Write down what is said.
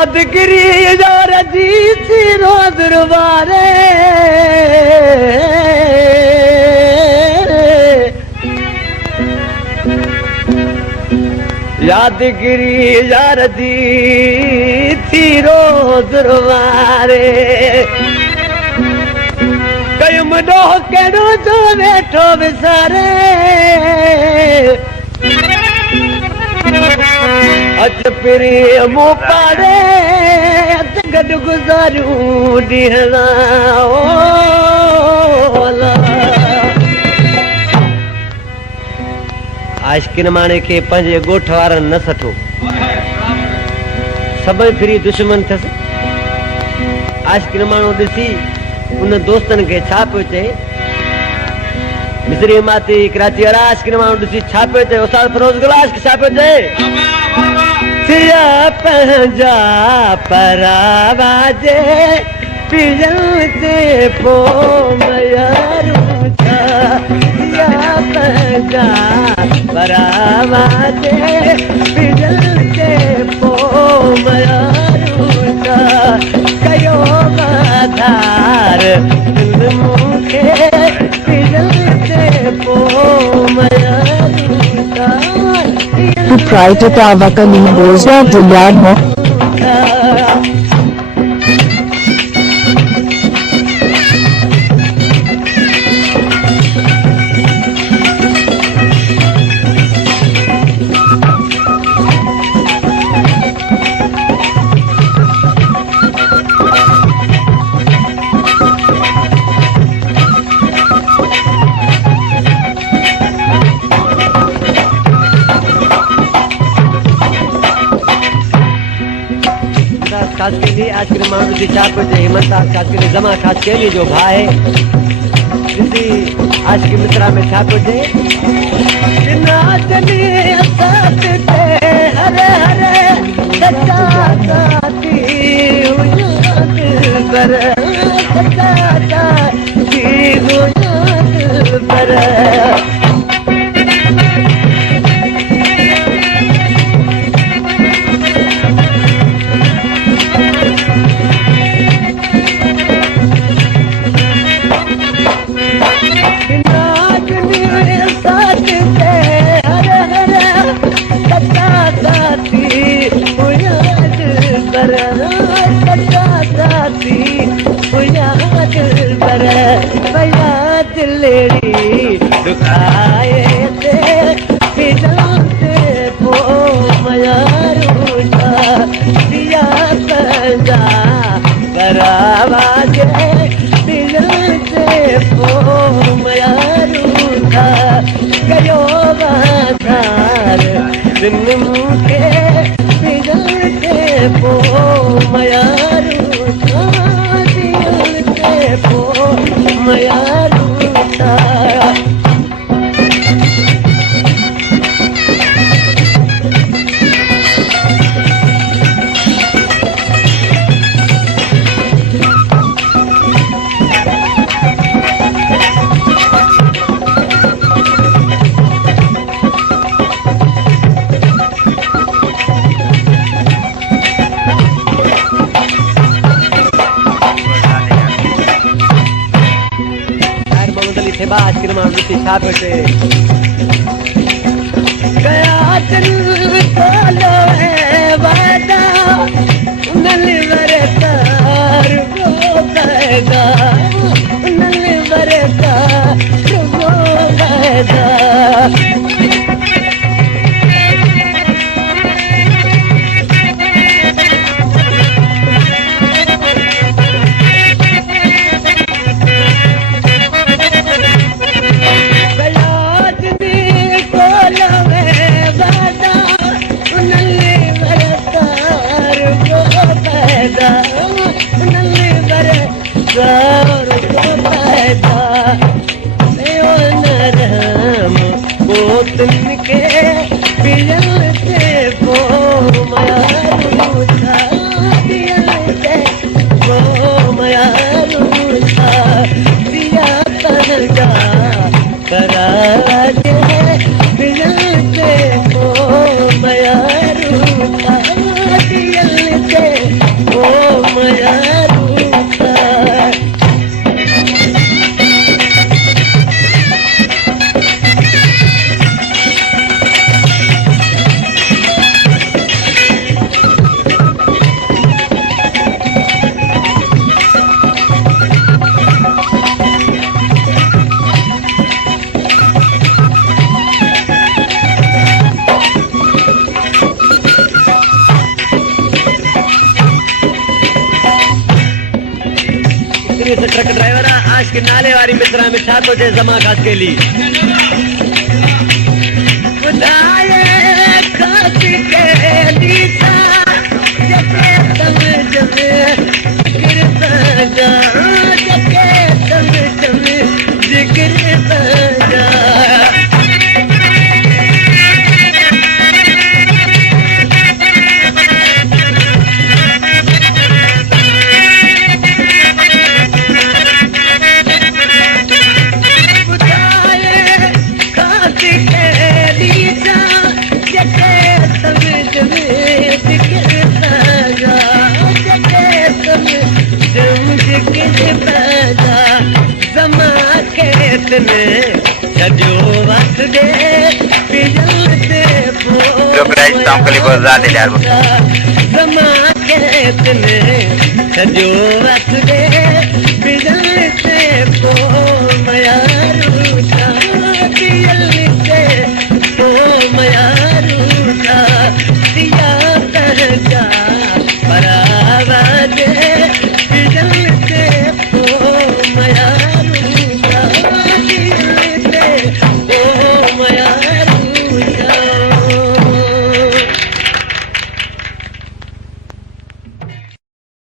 यादगिरी यार जी सी रोज दरबारे यादगिरी यार जी थी रोज दरबारे कयुम डोह केड़ो जो वेठो विसारे अच पिरी मूं पाड़े गॾु गुज़ारियूं ॾींहं आशिकिन माणे खे पंहिंजे ॻोठ वारनि न सठो सभई फिरी दुश्मन अथसि आशिकिन माण्हू ॾिसी उन दोस्तनि खे छा पियो चए मिसरी माती कराची वारा आशिकिन माण्हू ॾिसी छा पियो चए उस्ताद फिरोज़ गुल आशिक छा पियो चए सिया पंहिंजा परावा जे पिजल ते पोइ मयारूं छा सिया पंहिंजा परावा जे पिजल ते पोइ मयारूं छा कयो वाधार दिल मूंखे पिजल ते पोइ मयारूं छा Proprietor Tawakali Bozra Dulyadmo खास के लिए आज के मानव जी चार पे हिम्मत खास के लिए जमा खास के लिए जो भाई किसी आज की मित्रा में छाप दे साथ ते हरे हरे सच्चा साथी पर सच्चा साथी पर दुखाए ते पिजाते पो मयारूं छा दिया पंहिंजा परावा जे पिजाते पो मयारूं छा कयो वाधार दिन मूंखे पिजाते पो मयारूं छा दिया पो मयारूं छा बात के मां बिती छा पे गया दिल तोलो है वादा नल वरतार वो पैदा नल वरतार वो पैदा के पियल से वो मयारूं छा पियल से वो मयारूं छा दिया पंहिंजा परावा जे पियल से वो मयारूं छा पियल से गाड़ी से ट्रक ड्राइवर आज के नाले वाली मित्रा में छा तो जे जमा खास के लिए बुलाए खास के लीसा जके तम जमे गिर जा जके तम जमे जिक्र बजा जो प्राइस काम के लिए बहुत ज्यादा यार जमा खेत में सजो वस दे बिजल से पो मया